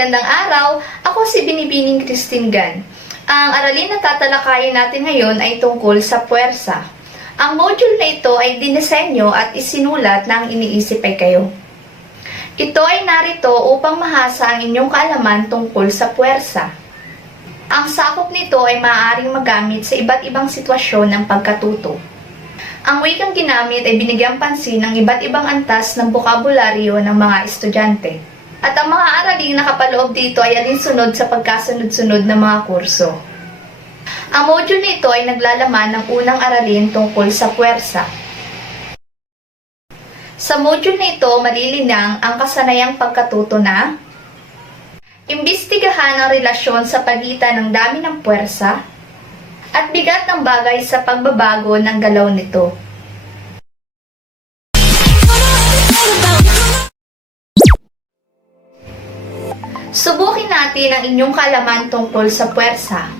magandang araw. Ako si Binibining Christine Gan. Ang aralin na tatalakayin natin ngayon ay tungkol sa puwersa. Ang module na ito ay dinisenyo at isinulat na ang iniisip ay kayo. Ito ay narito upang mahasa ang inyong kaalaman tungkol sa puwersa. Ang sakop nito ay maaaring magamit sa iba't ibang sitwasyon ng pagkatuto. Ang wikang ginamit ay binigyang pansin ng iba't ibang antas ng bokabularyo ng mga estudyante. At ang mga araling nakapaloob dito ay alinsunod sa pagkasunod-sunod ng mga kurso. Ang module nito ay naglalaman ng unang aralin tungkol sa puwersa. Sa module na ito, malilinang ang kasanayang pagkatuto na imbestigahan ang relasyon sa pagitan ng dami ng puwersa at bigat ng bagay sa pagbabago ng galaw nito. Subukin natin ang inyong kaalaman tungkol sa puwersa.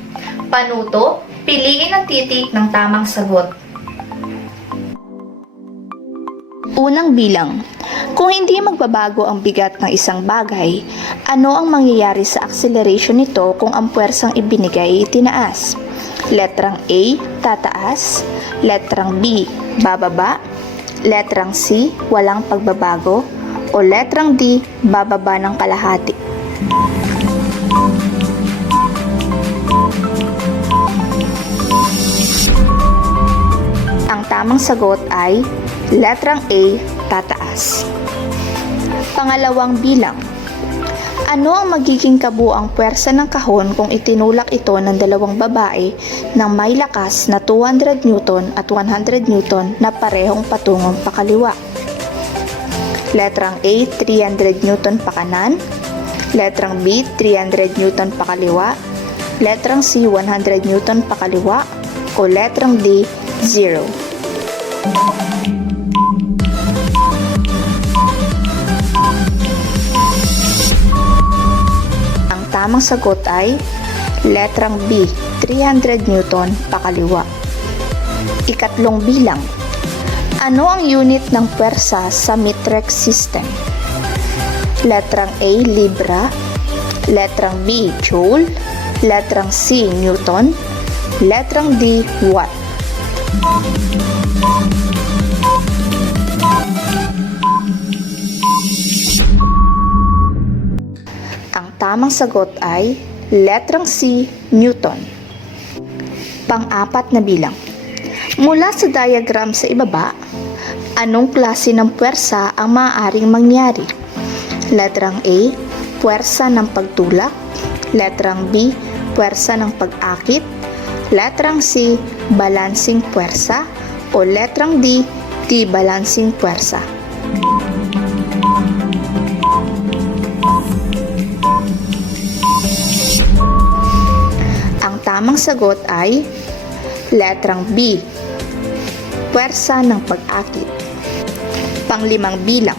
Panuto, piliin ang titik ng tamang sagot. Unang bilang. Kung hindi magbabago ang bigat ng isang bagay, ano ang mangyayari sa acceleration nito kung ang puwersang ibinigay ay itinaas? Letrang A, tataas. Letrang B, bababa. Letrang C, walang pagbabago. O letrang D, bababa ng kalahati. Ang tamang sagot ay letrang A, tataas. Pangalawang bilang. Ano ang magiging kabuuang puwersa ng kahon kung itinulak ito ng dalawang babae ng may lakas na 200 Newton at 100 Newton na parehong patungong pakaliwa? Letrang A, 300 Newton pakanan. Letrang B, 300 Newton pakaliwa. Letrang C, 100 Newton pakaliwa. O letrang D, 0. Ang tamang sagot ay letrang B, 300 Newton pakaliwa. Ikatlong bilang. Ano ang unit ng puwersa sa metric system? Letrang A, libra. Letrang B, joule. Letrang C, newton. Letrang D, watt. Ang tamang sagot ay letrang C, newton. Pang-apat na bilang. Mula sa diagram sa ibaba, anong klase ng puwersa ang maaaring mangyari? Letrang A, puwersa ng pagtulak. Letrang B, puwersa ng pag-akit. Letrang C, balancing puwersa. O letrang D, de-balancing puwersa. Ang tamang sagot ay letrang B, puwersa ng pag-akit. Panglimang bilang.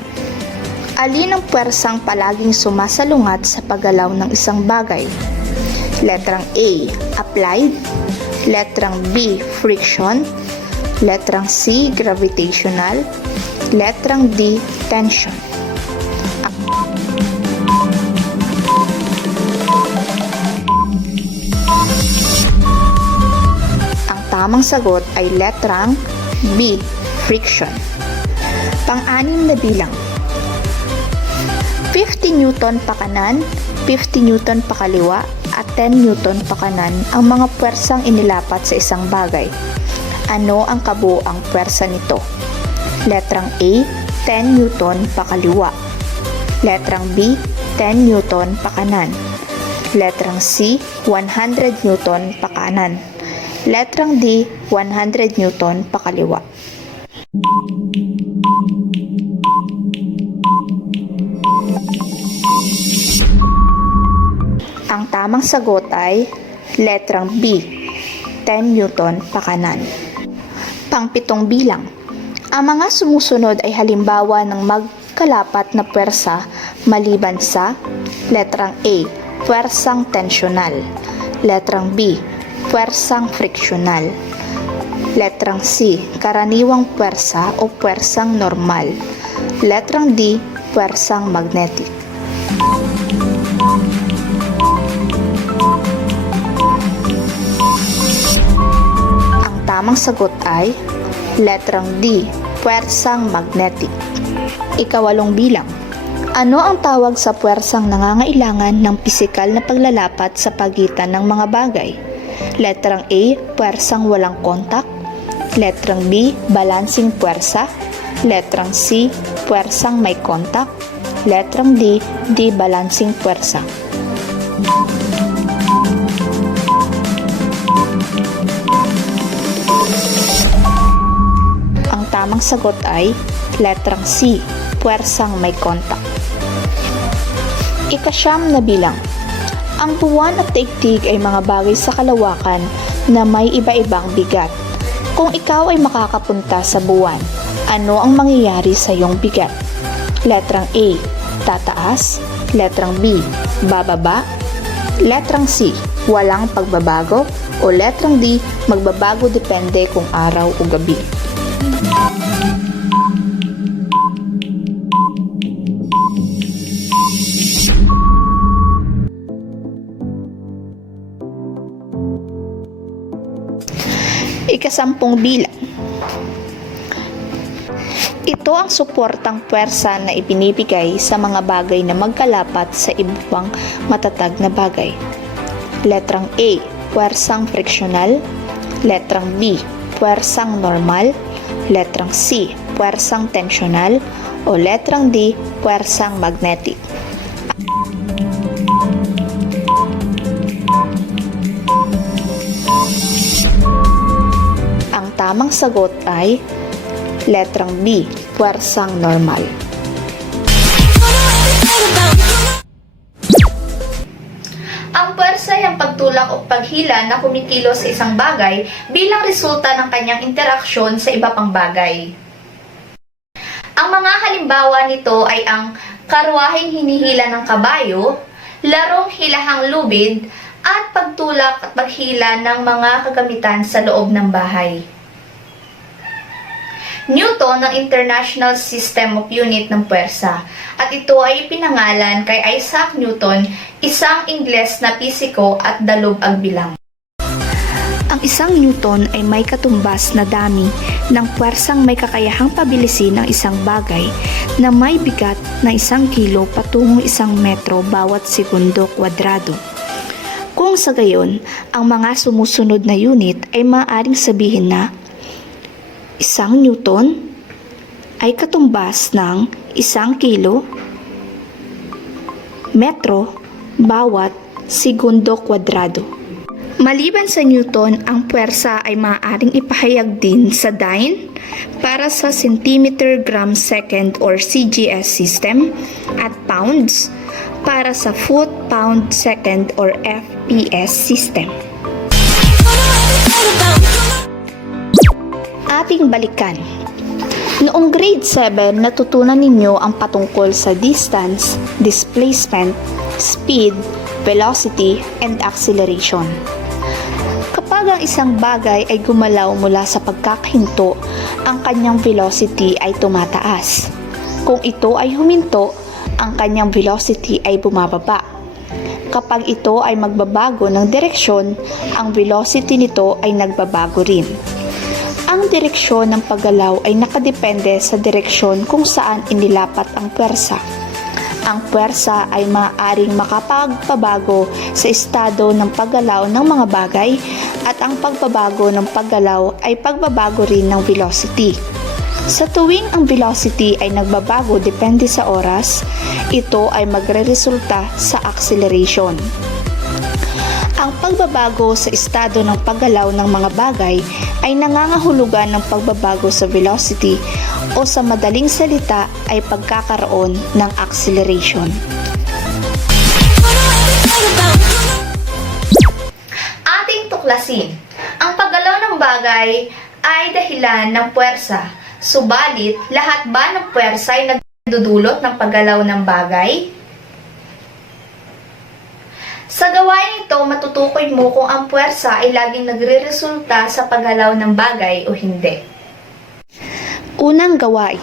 Alin ang puwersang palaging sumasalungat sa paggalaw ng isang bagay? Letrang A, applied. Letrang B, friction. Letrang C, gravitational. Letrang D, tension. Ang tamang sagot ay letrang B, friction. Pang-anim na bilang. 50 Newton pakanan, 50 Newton pakaliwa, at 10 Newton pakanan ang mga puwersang inilapat sa isang bagay. Ano ang kabuuang puwersa nito? Letrang A, 10 Newton pakaliwa. Letrang B, 10 Newton pakanan. Letrang C, 100 Newton pakanan. Letrang D, 100 Newton pakaliwa. Ang tamang sagot ay letrang B, 10 Newton pakanan. Pang-pitong bilang. Ang mga sumusunod ay halimbawa ng magkalapat na puwersa maliban sa letrang A, puwersang tensyonal. Letrang B, puwersang friksyonal. Letrang C, karaniwang puwersa o puwersang normal. Letrang D, puwersang magnetic. tamang sagot ay letrang D, puwersang magnetic. Ikawalong bilang. Ano ang tawag sa puwersang nangangailangan ng pisikal na paglalapat sa pagitan ng mga bagay? Letrang A, puwersang walang kontak. Letrang B, balancing puwersa. Letrang C, puwersang may kontak. Letrang D, balancing puwersa. Ang tamang sagot ay letrang C, puwersang may kontak. Ikasyam na bilang. Ang buwan at daigdig ay mga bagay sa kalawakan na may iba-ibang bigat. Kung ikaw ay makakapunta sa buwan, ano ang mangyayari sa iyong bigat? Letrang A, tataas. Letrang B, bababa. Letrang C, walang pagbabago. O letrang D, magbabago depende kung araw o gabi. Ikasampung bilang. Ito ang suportang puwersa na ibinibigay sa mga bagay na magkalapat sa ibang matatag na bagay. Letrang A, puwersang friksyonal. Letrang B, puwersang normal. Letrang C, puwersang tensyonal. O letrang D, puwersang magnetic. Ang tamang sagot ay letrang B, puwersang normal. Ang puwersa ay ang pagtulak o paghila na kumikilos sa isang bagay bilang resulta ng kanyang interaksyon sa iba pang bagay. Ang mga halimbawa nito ay ang karwaheng hinihila ng kabayo, larong hilahang lubid, at pagtulak at paghila ng mga kagamitan sa loob ng bahay. Newton ang International System of Unit ng puwersa at ito ay ipinangalan kay Isaac Newton, isang Ingles na pisiko at dalubagbilang. Ang isang Newton ay may katumbas na dami ng puwersang may kakayahang pabilisin ng isang bagay na may bigat na 1 kilo patungong 1 metro bawat segundo kwadrado. Kung sa gayon, ang mga sumusunod na unit ay maaaring sabihin na 1 Newton ay katumbas ng 1 kilo metro bawat segundo kwadrado. Maliban sa Newton, ang puwersa ay maaaring ipahayag din sa dyne para sa centimeter gram second or CGS system at pounds para sa foot pound second or FPS system. Ating balikan. Noong grade 7, natutunan ninyo ang patungkol sa distance, displacement, speed, velocity, and acceleration. Kapag ang isang bagay ay gumalaw mula sa pagkakahinto, ang kanyang velocity ay tumataas. Kung ito ay huminto, ang kanyang velocity ay bumababa. Kapag ito ay magbabago ng direksyon, ang velocity nito ay nagbabago rin. Ang direksyon ng paggalaw ay nakadepende sa direksyon kung saan inilapat ang puwersa. Ang puwersa ay maaaring makapagpabago sa estado ng paggalaw ng mga bagay at ang pagbabago ng paggalaw ay pagbabago rin ng velocity. Sa tuwing ang velocity ay nagbabago depende sa oras, ito ay magreresulta sa acceleration. Ang pagbabago sa estado ng paggalaw ng mga bagay ay nangangahulugan ng pagbabago sa velocity o sa madaling salita ay pagkakaroon ng acceleration. Ating tuklasin, ang paggalaw ng bagay ay dahilan ng puwersa, subalit lahat ba ng puwersa ay nagdudulot ng paggalaw ng bagay? Sa gawain ito, matutukoy mo kung ang puwersa ay laging nagreresulta sa paggalaw ng bagay o hindi. Unang gawain.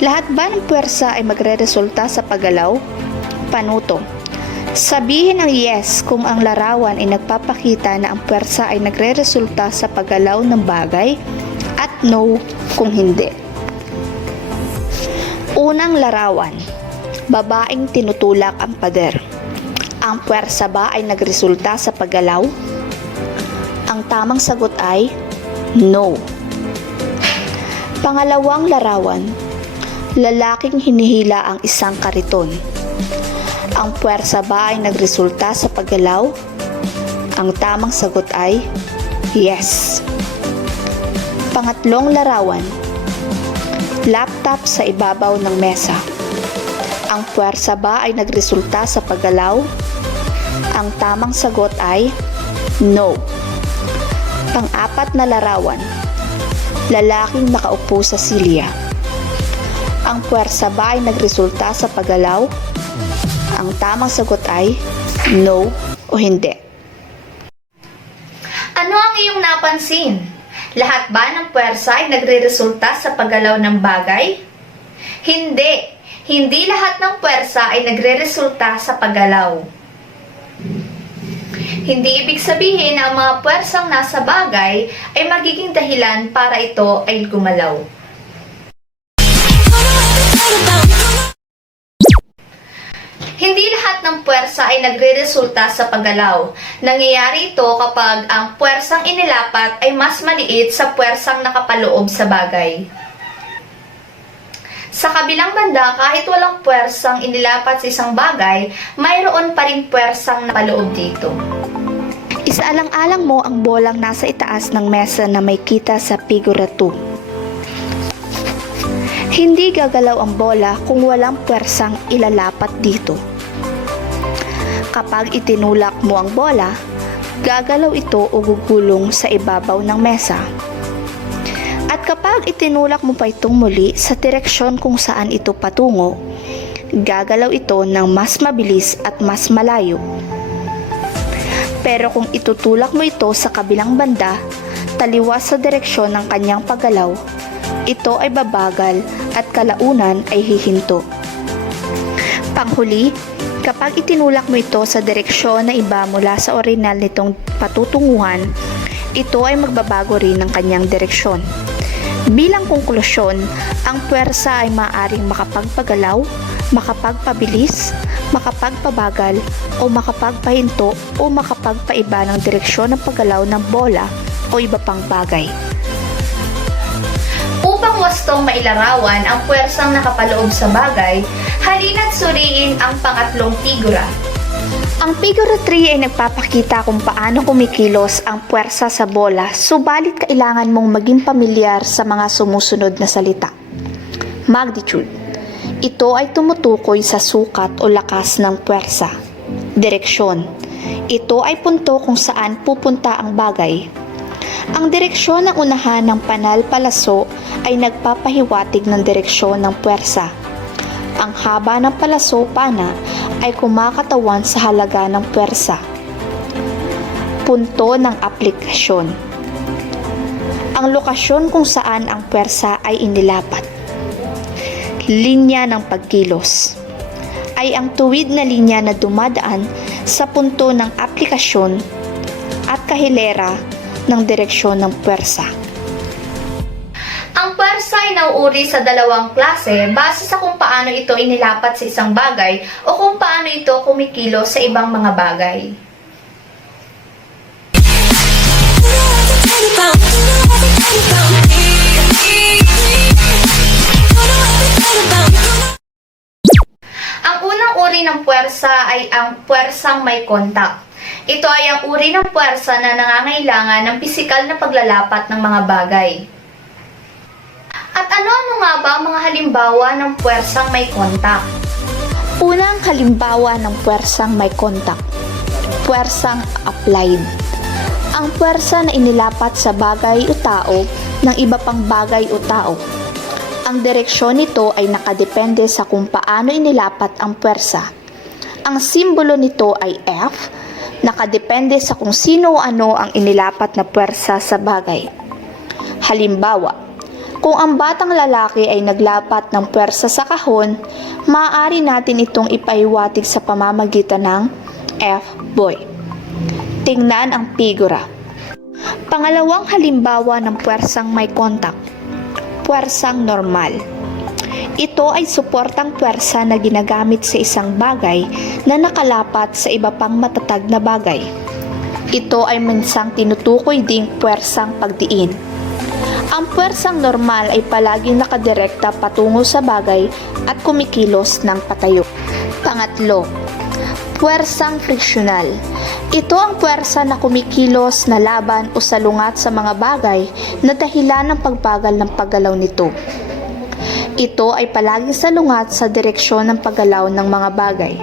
Lahat ba ng puwersa ay magreresulta sa paggalaw? Panuto. Sabihin ang yes kung ang larawan ay nagpapakita na ang puwersa ay nagreresulta sa paggalaw ng bagay at no kung hindi. Unang larawan, babaeng tinutulak ang pader. Ang puwersa ba ay nagresulta sa paggalaw? Ang tamang sagot ay no. Pangalawang larawan, lalaking hinihila ang isang kariton. Ang puwersa ba ay nagresulta sa paggalaw? Ang tamang sagot ay yes. Pangatlong larawan, laptop sa ibabaw ng mesa. Ang puwersa ba ay nagresulta sa paggalaw? Ang tamang sagot ay no. Pang-apat na larawan, lalaking nakaupo sa silya. Ang puwersa ba ay nagresulta sa paggalaw? Ang tamang sagot ay no o hindi. Ano ang iyong napansin? Lahat ba ng puwersa ay nagreresulta sa paggalaw ng bagay? Hindi. Hindi lahat ng puwersa ay nagreresulta sa paggalaw. Hindi ibig sabihin na ang mga puwersang nasa bagay ay magiging dahilan para ito ay gumalaw. Hindi lahat ng puwersa ay nagreresulta sa paggalaw. Nangyayari ito kapag ang puwersang inilapat ay mas maliit sa puwersang nakapaloob sa bagay. Sa kabilang banda, kahit walang puwersang inilapat sa isang bagay, mayroon pa rin puwersang nakapaloob dito. Isaalang-alang mo ang bolang nasa itaas ng mesa na may kita sa figura 2. Hindi gagalaw ang bola kung walang puwersang ilalapat dito. Kapag itinulak mo ang bola, gagalaw ito o gugulong sa ibabaw ng mesa. At kapag itinulak mo pa itong muli sa direksyon kung saan ito patungo, gagalaw ito ng mas mabilis at mas malayo. Pero kung itutulak mo ito sa kabilang banda, taliwas sa direksyon ng kanyang paggalaw, ito ay babagal at kalaunan ay hihinto. Panghuli, kapag itinulak mo ito sa direksyon na iba mula sa orihinal nitong patutunguhan, ito ay magbabago rin ng kanyang direksyon. Bilang konklusyon, ang puwersa ay maaaring makapagpagalaw, makapagpabilis, makapagpabagal, o makapagpahinto o makapagpaiba ng direksyon ng paggalaw ng bola o iba pang bagay. Upang wastong mailarawan ang puwersang nakapaloob sa bagay, halina't suriin ang pangatlong figura. Ang figura 3 ay nagpapakita kung paano kumikilos ang puwersa sa bola, subalit kailangan mong maging pamilyar sa mga sumusunod na salita. Magnitude. Ito ay tumutukoy sa sukat o lakas ng puwersa. Direksyon. Ito ay punto kung saan pupunta ang bagay. Ang direksyon ng unahan ng panal palaso ay nagpapahiwatig ng direksyon ng puwersa. Ang haba ng palaso pana ay kumakatawan sa halaga ng puwersa. Punto ng aplikasyon. Ang lokasyon kung saan ang puwersa ay inilapat. Linya ng pagkilos ay ang tuwid na linya na dumadaan sa punto ng aplikasyon at kahilera ng direksyon ng puwersa. Ang puwersa ay nauuri sa dalawang klase base sa kung paano ito inilapat sa isang bagay o kung paano ito kumikilos sa ibang mga bagay. Ang unang uri ng puwersa ay ang puwersang may kontak. Ito ay ang uri ng puwersa na nangangailangan ng pisikal na paglalapat ng mga bagay. At ano-ano nga ba ang mga halimbawa ng puwersang may kontak? Unang halimbawa ng puwersang may kontak. Puwersang applied. Ang puwersa na inilapat sa bagay o tao ng iba pang bagay o tao. Ang direksyon nito ay nakadepende sa kung paano inilapat ang puwersa. Ang simbolo nito ay F, nakadepende sa kung sino o ano ang inilapat na puwersa sa bagay. Halimbawa, kung ang batang lalaki ay naglapat ng puwersa sa kahon, maaari natin itong ipahiwatig sa pamamagitan ng F. Boy. Tingnan ang figura. Pangalawang halimbawa ng puwersang may kontak, puwersang normal. Ito ay suportang puwersa na ginagamit sa isang bagay na nakalapat sa iba pang matatag na bagay. Ito ay minsang tinutukoy ding puwersang pagdiin. Ang puwersang normal ay palaging nakadirekta patungo sa bagay at kumikilos ng patayo. Pangatlo, puwersang friksyonal. Ito ang puwersa na kumikilos na laban o salungat sa mga bagay na dahilan ng pagbagal ng paggalaw nito. Ito ay palaging salungat sa direksyon ng paggalaw ng mga bagay.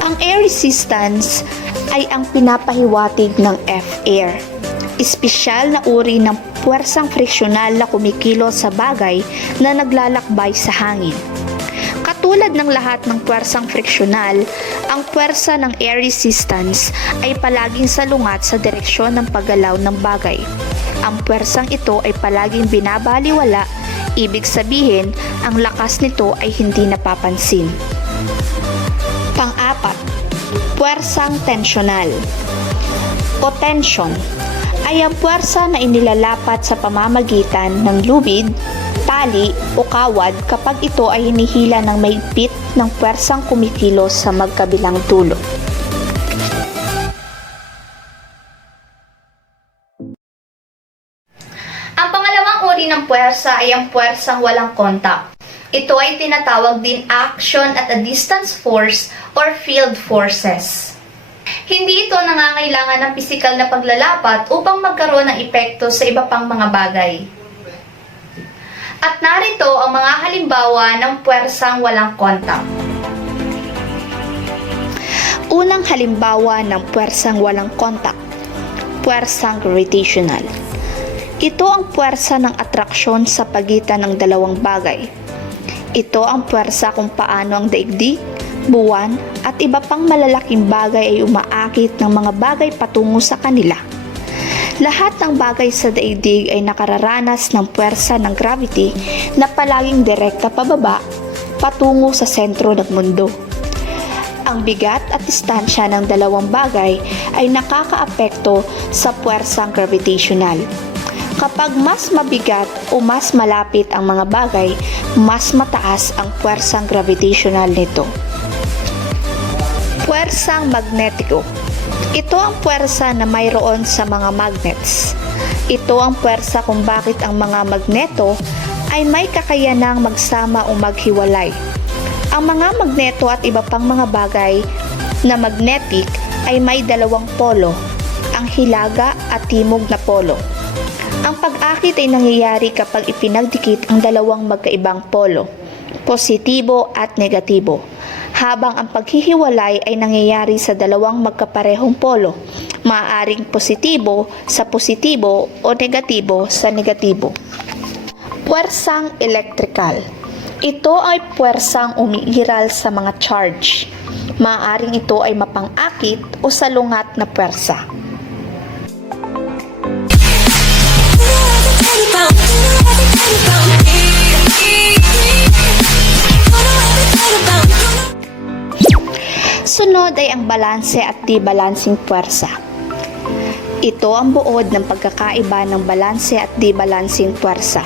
Ang air resistance ay ang pinapahiwatig ng F-air. Espesyal na uri ng puwersang friksyonal na kumikilos sa bagay na naglalakbay sa hangin. Katulad ng lahat ng puwersang friksyonal, ang puwersa ng air resistance ay palaging salungat sa direksyon ng paggalaw ng bagay. Ang puwersang ito ay palaging binabaliwala, ibig sabihin, ang lakas nito ay hindi napapansin. Pang-apat, puwersang tensyonal o tension ay ang puwersa na inilalapat sa pamamagitan ng lubid, tali o kawad kapag ito ay hinihila ng mahigpit ng puwersang kumikilos sa magkabilang dulo. Ang pangalawang uri ng puwersa ay ang puwersang walang kontak. Ito ay tinatawag din action at a distance force or field forces. Hindi ito nangangailangan ng pisikal na paglalapat upang magkaroon ng epekto sa iba pang mga bagay. At narito ang mga halimbawa ng puwersang walang kontak. Unang halimbawa ng puwersang walang kontak, puwersang gravitational. Ito ang puwersa ng atraksyon sa pagitan ng dalawang bagay. Ito ang puwersa kung paano ang daigdig, buwan at iba pang malalaking bagay ay umaakit ng mga bagay patungo sa kanila. Lahat ng bagay sa daigdig ay nakararanas ng puwersa ng gravity na palaging direkta pababa patungo sa sentro ng mundo. Ang bigat at distansya ng dalawang bagay ay nakakaapekto sa puwersang gravitational. Kapag mas mabigat o mas malapit ang mga bagay, mas mataas ang puwersang gravitational nito. Puwersang magnetiko. Ito ang puwersa na mayroon sa mga magnets. Ito ang puwersa kung bakit ang mga magneto ay may kakayanang magsama o maghiwalay. Ang mga magneto at iba pang mga bagay na magnetic ay may dalawang polo, ang hilaga at timog na polo. Ang pag-akit ay nangyayari kapag ipinagdikit ang dalawang magkaibang polo, positibo at negatibo, habang ang paghihiwalay ay nangyayari sa dalawang magkaparehong polo, maaaring positibo sa positibo o negatibo sa negatibo. Puwersang elektrikal. Ito ay puwersang umiiral sa mga charge. Maaaring ito ay mapang-akit o salungat na puwersa. Sunod ay ang balanse at di-balancing puwersa. Ito ang buod ng pagkakaiba ng balanse at di-balancing puwersa.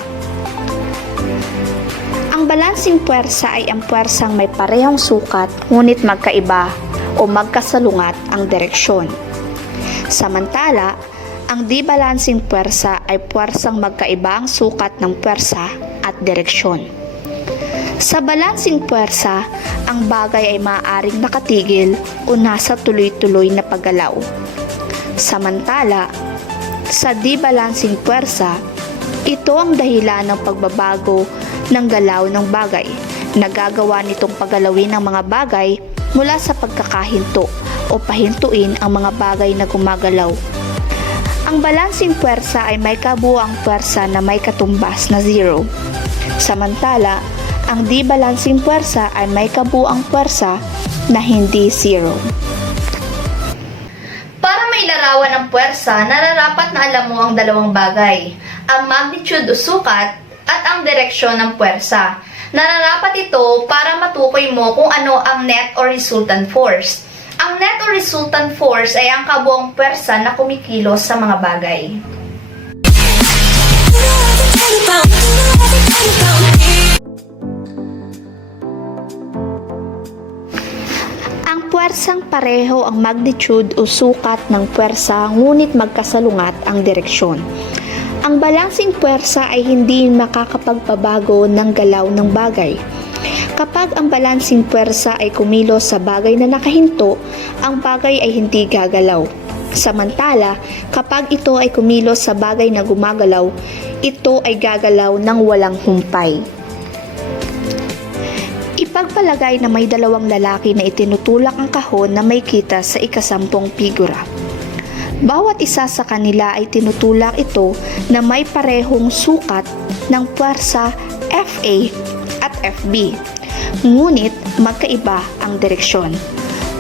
Ang balancing puwersa ay ang puwersang may parehong sukat ngunit magkaiba o magkasalungat ang direksyon. Samantala, ang di-balancing puwersa ay puwersang magkaiba ang sukat ng puwersa at direksyon. Sa balancing puwersa, ang bagay ay maaaring nakatigil o nasa tuloy-tuloy na paggalaw. Samantala, sa di-balancing puwersa, ito ang dahilan ng pagbabago ng galaw ng bagay. Nagagawa nitong paggalawin ang mga bagay mula sa pagkakahinto o pahintuin ang mga bagay na gumagalaw. Ang balancing puwersa ay may kabuuang puwersa na may katumbas na zero. Samantala, ang di-balancing puwersa ay may kabuuang puwersa na hindi zero. Para mailarawan ang puwersa, nararapat na alam mo ang dalawang bagay, ang magnitude o sukat at ang direksyon ng puwersa. Nararapat ito para matukoy mo kung ano ang net or resultant force. Ang net o resultant force ay ang kabuang pwersa na kumikilos sa mga bagay. Ang puwersang pareho ang magnitude o sukat ng puwersa ngunit magkasalungat ang direksyon. Ang balancing puwersa ay hindi makakapagpabago ng galaw ng bagay. Kapag ang balancing puwersa ay kumilos sa bagay na nakahinto, ang bagay ay hindi gagalaw. Samantala, kapag ito ay kumilos sa bagay na gumagalaw, ito ay gagalaw ng walang humpay. Ipagpalagay na may dalawang lalaki na itinutulak ang kahon na may kita sa ikasampung figura. Bawat isa sa kanila ay tinutulak ito na may parehong sukat ng puwersa FA at FB. Ngunit magkaiba ang direksyon.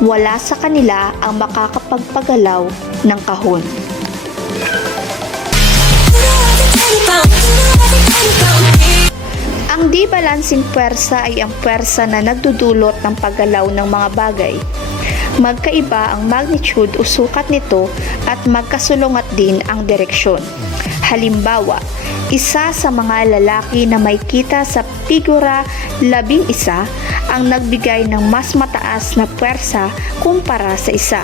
Wala sa kanila ang makakapagpagalaw ng kahon. Ang di-balancing puwersa ay ang puwersa na nagdudulot ng paggalaw ng mga bagay. Magkaiba ang magnitude o sukat nito at magkasulungat din ang direksyon. Halimbawa, isa sa mga lalaki na may kita sa figura 11 ang nagbigay ng mas mataas na puwersa kumpara sa isa.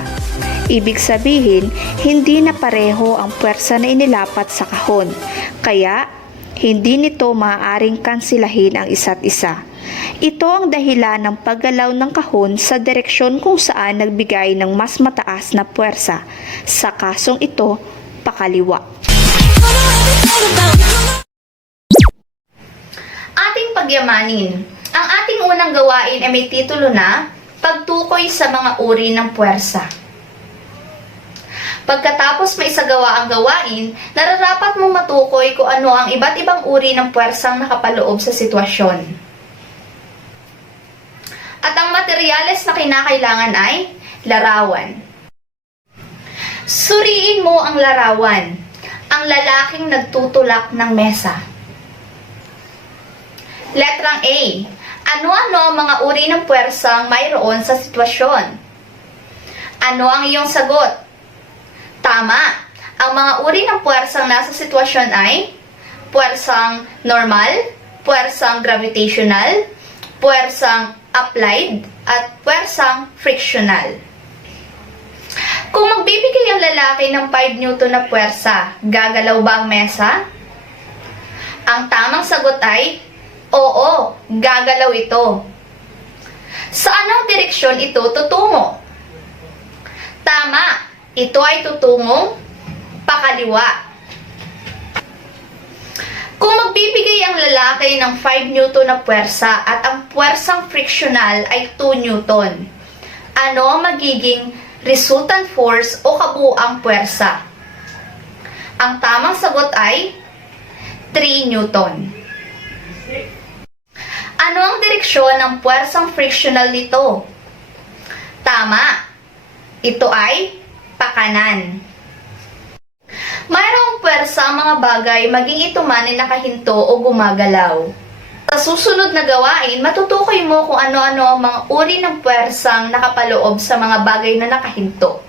Ibig sabihin, hindi na pareho ang puwersa na inilapat sa kahon, kaya hindi nito maaaring kansilahin ang isa't isa. Ito ang dahilan ng paggalaw ng kahon sa direksyon kung saan nagbigay ng mas mataas na puwersa. Sa kasong ito, pakaliwa. Ating pagyamanin. Ang ating unang gawain ay may titulo na Pagtukoy sa mga uri ng puwersa. Pagkatapos may isagawa ang gawain, nararapat mong matukoy kung ano ang iba't ibang uri ng puwersang nakapaloob sa sitwasyon. At ang materyales na kinakailangan ay larawan. Suriin mo ang larawan. Ang lalaking nagtutulak ng mesa. Letrang A. Ano-ano ang mga uri ng puwersang mayroon sa sitwasyon? Ano ang iyong sagot? Tama. Ang mga uri ng puwersang nasa sitwasyon ay puwersang normal, puwersang gravitational, puwersang applied, at puwersang frictional. Kung magbibigay ang lalaki ng 5 Newton na puwersa, gagalaw ba ang mesa? Ang tamang sagot ay oo, gagalaw ito. Saan ang direksyon ito tutungo? Tama. Ito ay tutungong pakaliwa. Kung magbibigay ang lalaki ng 5 Newton na puwersa at ang puwersang frictional ay 2 Newton, ano ang magiging resultant force o kabuuang puwersa? Ang tamang sagot ay 3 Newton. Ano ang direksyon ng puwersang frictional nito? Tama. Ito ay pakanan. Mayroong puwersa ang mga bagay maging ito man ay nakahinto o gumagalaw. Sa susunod na gawain, matutukoy mo kung ano-ano ang mga uri ng puwersang nakapaloob sa mga bagay na nakahinto.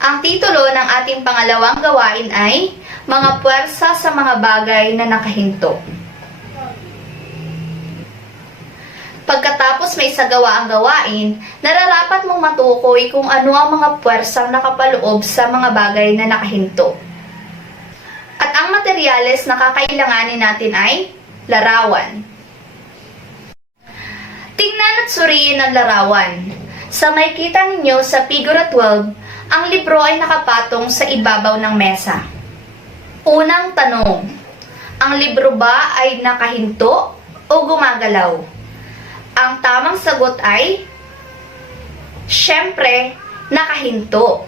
Ang titulo ng ating pangalawang gawain ay Mga Puwersa sa mga bagay na nakahinto. Pagkatapos may isagawa ang gawain, nararapat mong matukoy kung ano ang mga puwersang nakapaloob sa mga bagay na nakahinto. At ang materyales na kakailanganin natin ay larawan. Tingnan at suriin ang larawan. Sa makikita ninyo sa Figura 12, ang libro ay nakapatong sa ibabaw ng mesa. Unang tanong, ang libro ba ay nakahinto o gumagalaw? Ang tamang sagot ay, syempre, nakahinto.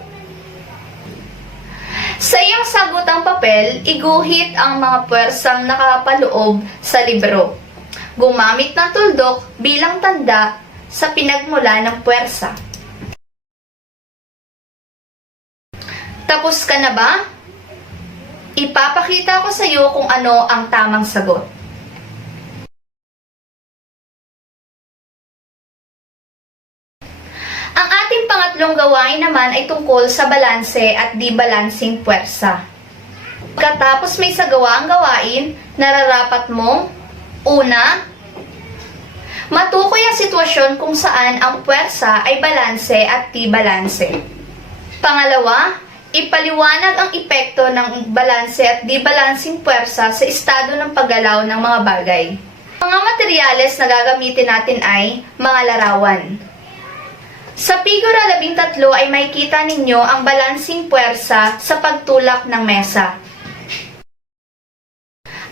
Sa iyong sagutang papel, iguhit ang mga puwersang nakapaloob sa libro. Gumamit ng tuldok bilang tanda sa pinagmula ng puwersa. Tapos ka na ba? Ipapakita ko sa iyo kung ano ang tamang sagot. Ang ating pangatlong pangatlong gawain naman ay tungkol sa balanse at di-balancing puwersa. Pagkatapos may sagawa ang gawain, nararapat mong una, matukoy ang sitwasyon kung saan ang puwersa ay balanse at di-balanse. Pangalawa, ipaliwanag ang epekto ng balanse at di-balancing puwersa sa estado ng paggalaw ng mga bagay. Mga materyales na gagamitin natin ay mga larawan. Sa Figura 13 ay makikita ninyo ang balancing puwersa sa pagtulak ng mesa.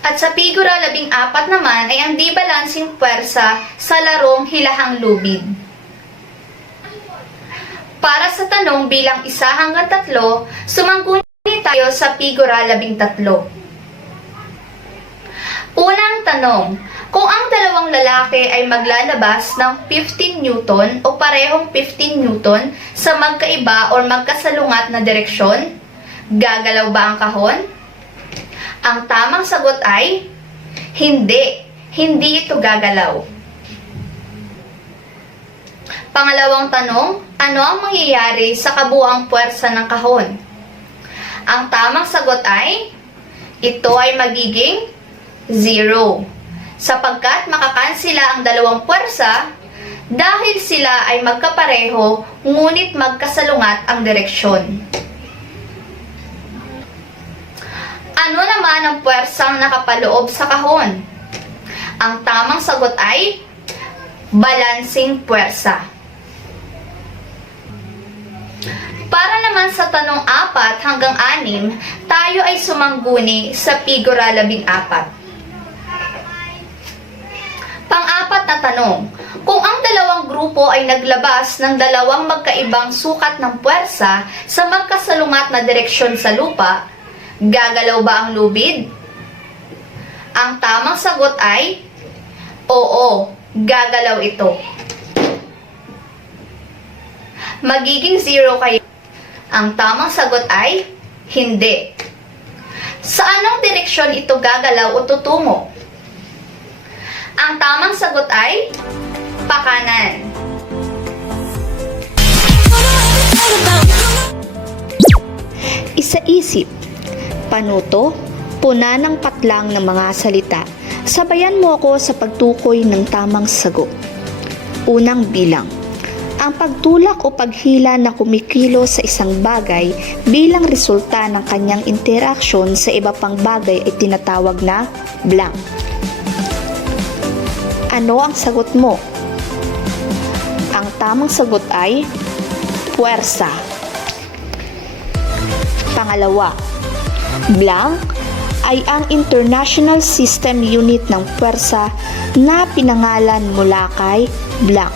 At sa Figura 14 naman ay ang di-balancing puwersa sa larong hilahang lubid. Para sa tanong bilang 1 hanggang 3, sumangguni tayo sa Figura 13. Unang tanong, kung ang dalawang lalaki ay maglalabas ng 15 Newton o parehong 15 Newton sa magkaiba o magkasalungat na direksyon, gagalaw ba ang kahon? Ang tamang sagot ay, hindi. Hindi ito gagalaw. Pangalawang tanong, ano ang mangyayari sa kabuuang puwersa ng kahon? Ang tamang sagot ay, ito ay magiging 0. Sapagkat makakansila ang dalawang puwersa dahil sila ay magkapareho ngunit magkasalungat ang direksyon. Ano naman ang puwersang nakapaloob sa kahon? Ang tamang sagot ay balancing puwersa. Para naman sa tanong 4 hanggang 6, tayo ay sumangguni sa Figura 14. Pang-apat na tanong, kung ang dalawang grupo ay naglabas ng dalawang magkaibang sukat ng puwersa sa magkasalungat na direksyon sa lupa, gagalaw ba ang lubid? Ang tamang sagot ay, oo, gagalaw ito. Magiging 0 kayo. Ang tamang sagot ay, hindi. Sa anong direksyon ito gagalaw o tutungo? Ang tamang sagot ay, pakanan. Isa-isip, panuto, puna ng patlang ng mga salita. Sabayan mo ako sa pagtukoy ng tamang sagot. Unang bilang. Ang pagtulak o paghila na kumikilo sa isang bagay bilang resulta ng kanyang interaksyon sa iba pang bagay ay tinatawag na blank. Ano ang sagot mo? Ang tamang sagot ay puwersa. Pangalawa, blank ay ang International System Unit ng puwersa na pinangalan mula kay blank.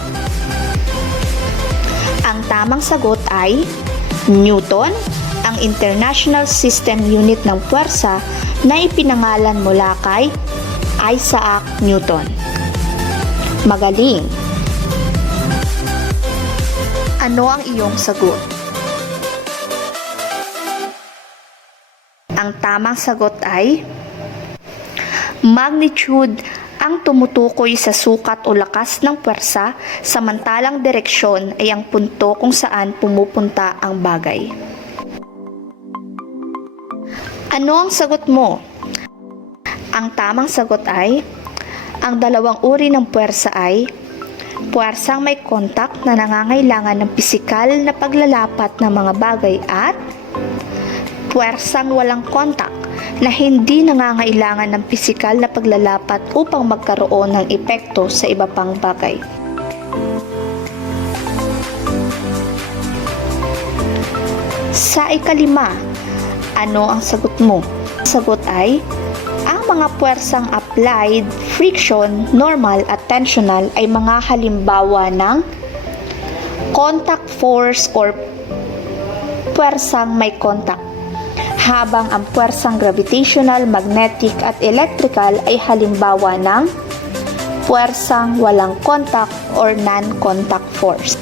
Ang tamang sagot ay Newton, ang International System Unit ng puwersa na ipinangalan mula kay Isaac Newton. Magaling! Ano ang iyong sagot? Ang tamang sagot ay magnitude ang tumutukoy sa sukat o lakas ng puwersa, samantalang direksyon ay ang punto kung saan pumupunta ang bagay. Ano ang sagot mo? Ang tamang sagot ay, ang dalawang uri ng puwersa ay, puwersang may kontak na nangangailangan ng pisikal na paglalapat ng mga bagay at puwersang walang kontak na hindi nangangailangan ng pisikal na paglalapat upang magkaroon ng epekto sa iba pang bagay. Sa ikalima, ano ang sagot mo? Sagot ay, ang mga puwersang applied, friction, normal at tensional ay mga halimbawa ng contact force or puwersang may contact. Habang ang puwersang gravitational, magnetic at electrical ay halimbawa ng puwersang walang contact or non-contact force.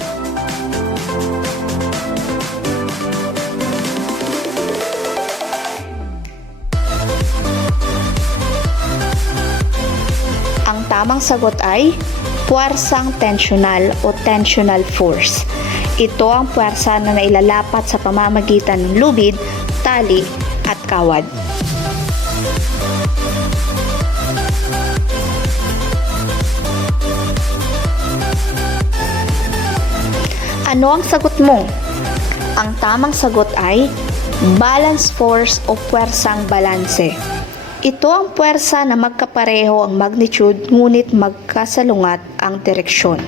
Ang tamang sagot ay puwersang tensional o tensional force. Ito ang puwersa na nailalapat sa pamamagitan ng lubid, tali, at kawad. Ano ang sagot mo? Ang tamang sagot ay balance force o puwersang balanse. Ito ang puwersa na magkapareho ang magnitude ngunit magkasalungat ang direksyon.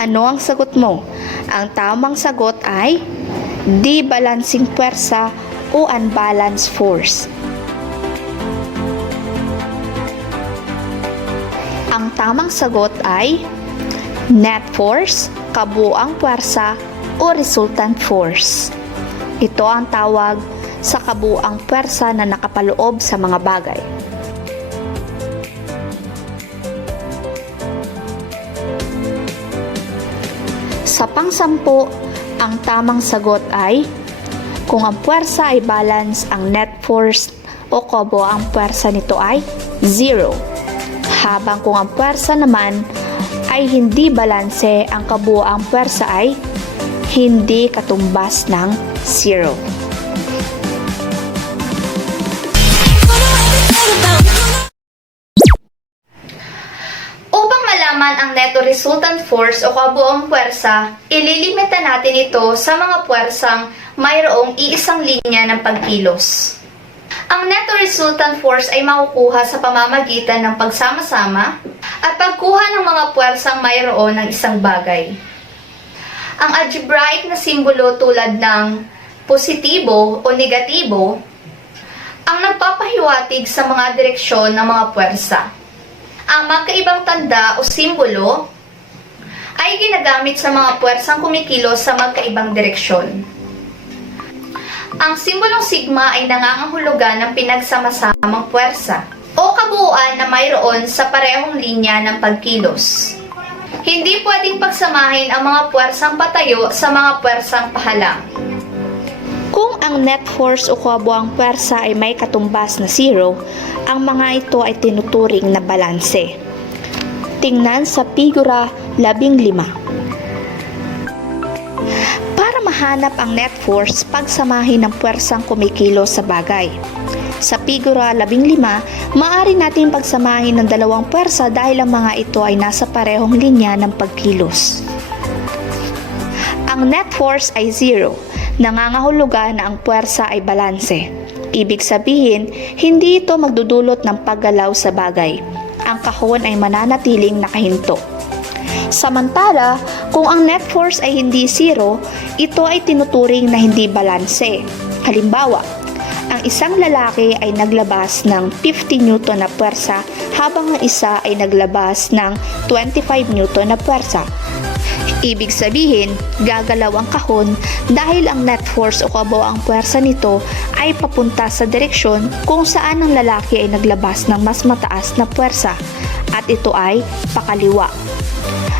Ano ang sagot mo? Ang tamang sagot ay di-balancing puwersa o unbalanced force. Ang tamang sagot ay net force, kabuuang puwersa o resultant force. Ito ang tawag sa kabuuang puwersa na nakapaloob sa mga bagay. Sa pang-10, ang tamang sagot ay kung ang puwersa ay balance, ang net force o kabuuang puwersa nito ay 0. Habang kung ang puwersa naman ay hindi balanse, ang kabuuang puwersa ay hindi katumbas ng 0. Upang malaman ang neto resultant force o kabuuang puwersa, ililimita natin ito sa mga puwersang mayroong iisang linya ng pagkilos. Ang neto resultant force ay makukuha sa pamamagitan ng pagsama-sama at pagkuha ng mga puwersang mayroon ng isang bagay. Ang algebraic na simbolo tulad ng positibo o negatibo ang nagpapahiwatig sa mga direksyon ng mga puwersa. Ang magkaibang tanda o simbolo ay ginagamit sa mga puwersang kumikilos sa magkaibang direksyon. Ang simbolong sigma ay nangangahulugan ng pinagsama-samang puwersa o kabuuan na mayroon sa parehong linya ng pagkilos. Hindi pwedeng pagsamahin ang mga puwersang patayo sa mga puwersang pahalang. Kung ang net force o kabuuang puwersa ay may katumbas na 0, ang mga ito ay tinuturing na balanse. Tingnan sa figura 15. Para mahanap ang net force, pagsamahin ng puwersang kumikilos sa bagay. Sa figura 15, maaari natin pagsamahin ng dalawang puwersa dahil ang mga ito ay nasa parehong linya ng pagkilos. Ang net force ay 0, nangangahulugan na ang puwersa ay balanse. Ibig sabihin, hindi ito magdudulot ng paggalaw sa bagay. Ang kahon ay mananatiling nakahinto. Samantala, kung ang net force ay hindi 0, ito ay tinuturing na hindi balanse. Halimbawa, ang isang lalaki ay naglabas ng 50 Newton na puwersa habang ang isa ay naglabas ng 25 Newton na puwersa. Ibig sabihin, gagalaw ang kahon dahil ang net force o kabuuang puwersa nito ay papunta sa direksyon kung saan ang lalaki ay naglabas ng mas mataas na puwersa at ito ay pakaliwa.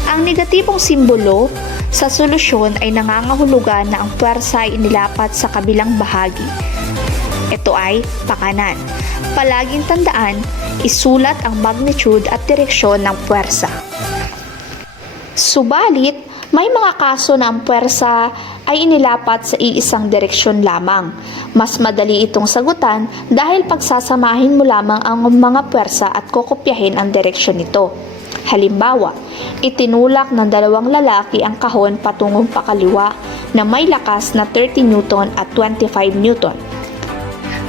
Ang negatibong simbolo sa solusyon ay nangangahulugan na ang puwersa ay inilapat sa kabilang bahagi. Ito ay pakanan. Palaging tandaan, isulat ang magnitude at direksyon ng puwersa. Subalit, may mga kaso na ang puwersa ay inilapat sa iisang direksyon lamang. Mas madali itong sagutan dahil pagsasamahin mo lamang ang mga puwersa at kokopyahin ang direksyon nito. Halimbawa, itinulak ng dalawang lalaki ang kahon patungong pakaliwa na may lakas na 30 Newton at 25 Newton.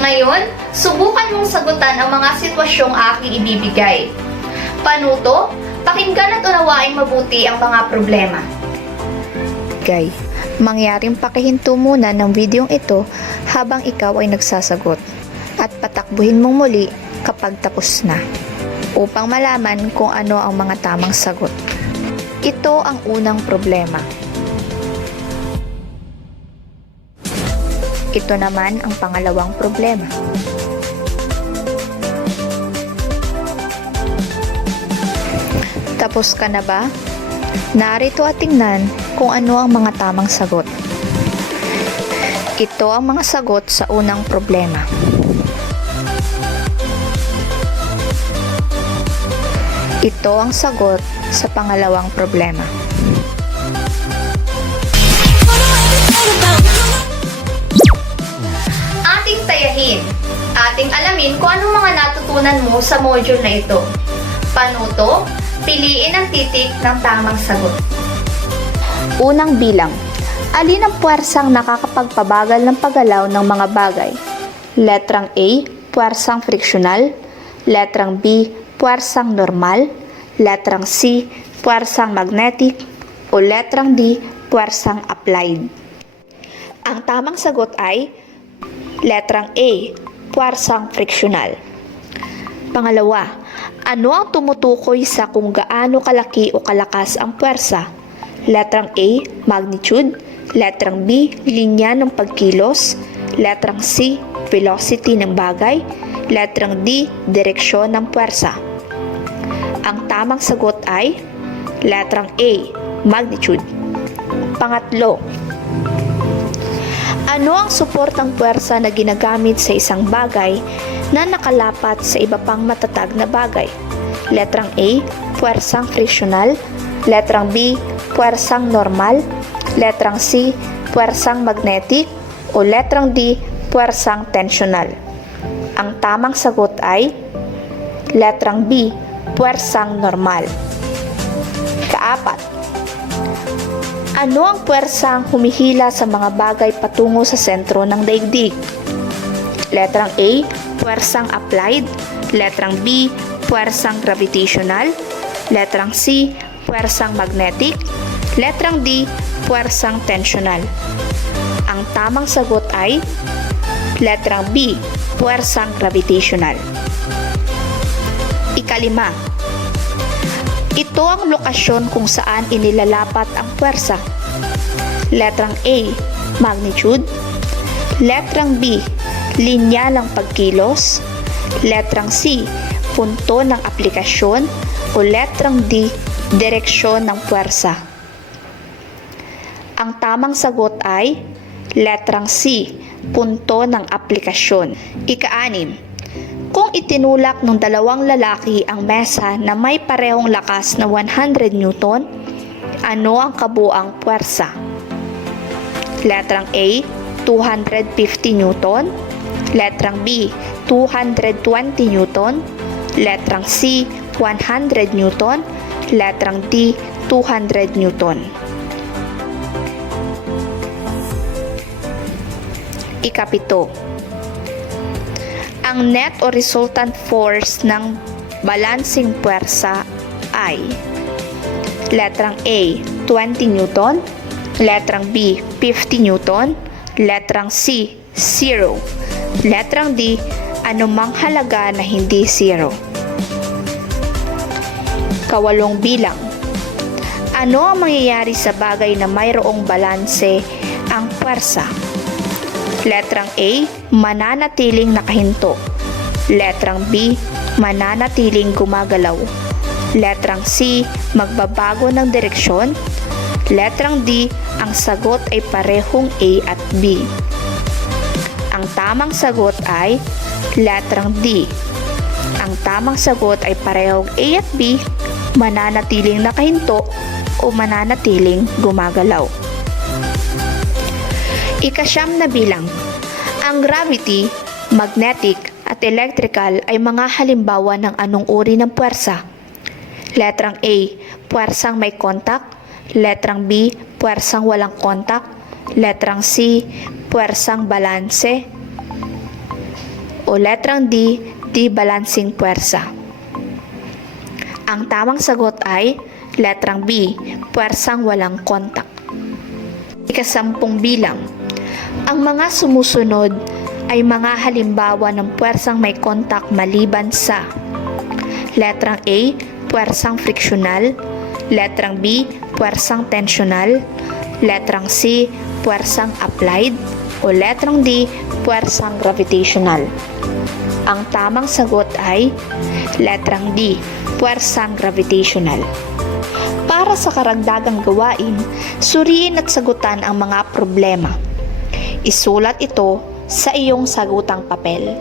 Ngayon, subukan mong sagutan ang mga sitwasyong aking ibibigay. Panuto, pakinggan at unawain mabuti ang mga problema. Mangyaring pakihinto muna ng videong ito habang ikaw ay nagsasagot at patakbuhin mong muli kapag tapos na upang malaman kung ano ang mga tamang sagot. Ito ang unang problema. Ito naman ang pangalawang problema. Tapos ka na ba? Narito at tingnan kung ano ang mga tamang sagot. Ito ang mga sagot sa unang problema. Ito ang sagot sa pangalawang problema. Ating tayahin. Ating alamin kung anong mga natutunan mo sa module na ito. Panuto, piliin ang titik ng tamang sagot. Unang bilang. Alin ang puwersang nakakapagpabagal ng paggalaw ng mga bagay? Letrang A, puwersang friksyonal. Letrang B, puwersang normal. Letrang C, puwersang magnetic. O letrang D, puwersang applied. Ang tamang sagot ay letrang A, puwersang friksyonal. Pangalawa, ano ang tumutukoy sa kung gaano kalaki o kalakas ang puwersa? Letrang A, magnitude. Letrang B, linya ng pagkilos. Letrang C, velocity ng bagay. Letrang D, direksyon ng puwersa. Ang tamang sagot ay letrang A, magnitude. Pangatlo, ano ang suportang puwersa na ginagamit sa isang bagay na nakalapat sa iba pang matatag na bagay? Letrang A, puwersang friksyonal. Letrang B, puwersang normal. Letrang C, puwersang magnetic. O letrang D, puwersang tensional. Ang tamang sagot ay letrang B, puwersang normal. Kaapat, ano ang puwersang humihila sa mga bagay patungo sa sentro ng daigdig? Letrang A, puwersang applied. Letrang B, puwersang gravitational. Letrang C, puwersang magnetic. Letrang D, puwersang tensional. Ang tamang sagot ay letrang B, puwersang gravitational. Ikalima, ito ang lokasyon kung saan inilalapat ang puwersa. Letrang A, magnitude. Letrang B, linya ng pagkilos. Letrang C, punto ng aplikasyon. O letrang D, direksyon ng puwersa. Ang tamang sagot ay letrang C, punto ng aplikasyon. Ika-anim, kung itinulak ng dalawang lalaki ang mesa na may parehong lakas na 100 Newton, ano ang kabuang puwersa? Letrang A, 250 Newton. Letrang B, 220 Newton. Letrang C, 100 Newton. Letrang D, 200 Newton. Ikapito, ang net o resultant force ng balancing puwersa ay letrang A, 20 Newton. Letrang B, 50 Newton. Letrang C, 0. Letrang D, anumang halaga na hindi 0. Kawalong bilang, ano ang mangyayari sa bagay na mayroong balanse ang puwersa? Letrang A, mananatiling nakahinto. Letrang B, mananatiling gumagalaw. Letrang C, magbabago ng direksyon. Letrang D, ang sagot ay parehong A at B. Ang tamang sagot ay letrang D. Ang tamang sagot ay parehong A at B, mananatiling nakahinto o mananatiling gumagalaw. Ika-9 na bilang, ang gravity, magnetic at electrical ay mga halimbawa ng anong uri ng puwersa? Letrang A, puwersang may kontak. Letrang B, puwersang walang kontak. Letrang C, puwersang balanse. O letrang D, di-balancing puwersa. Ang tamang sagot ay letrang B, puwersang walang kontak. Ika-10 bilang, ang mga sumusunod ay mga halimbawa ng puwersang may kontak maliban sa letrang A, puwersang friksyonal. Letrang B, puwersang tensional. Letrang C, puwersang applied. O letrang D, puwersang gravitational. Ang tamang sagot ay letrang D, puwersang gravitational. Para sa karagdagang gawain, suriin at sagutan ang mga problema. Isulat ito sa iyong sagutang papel.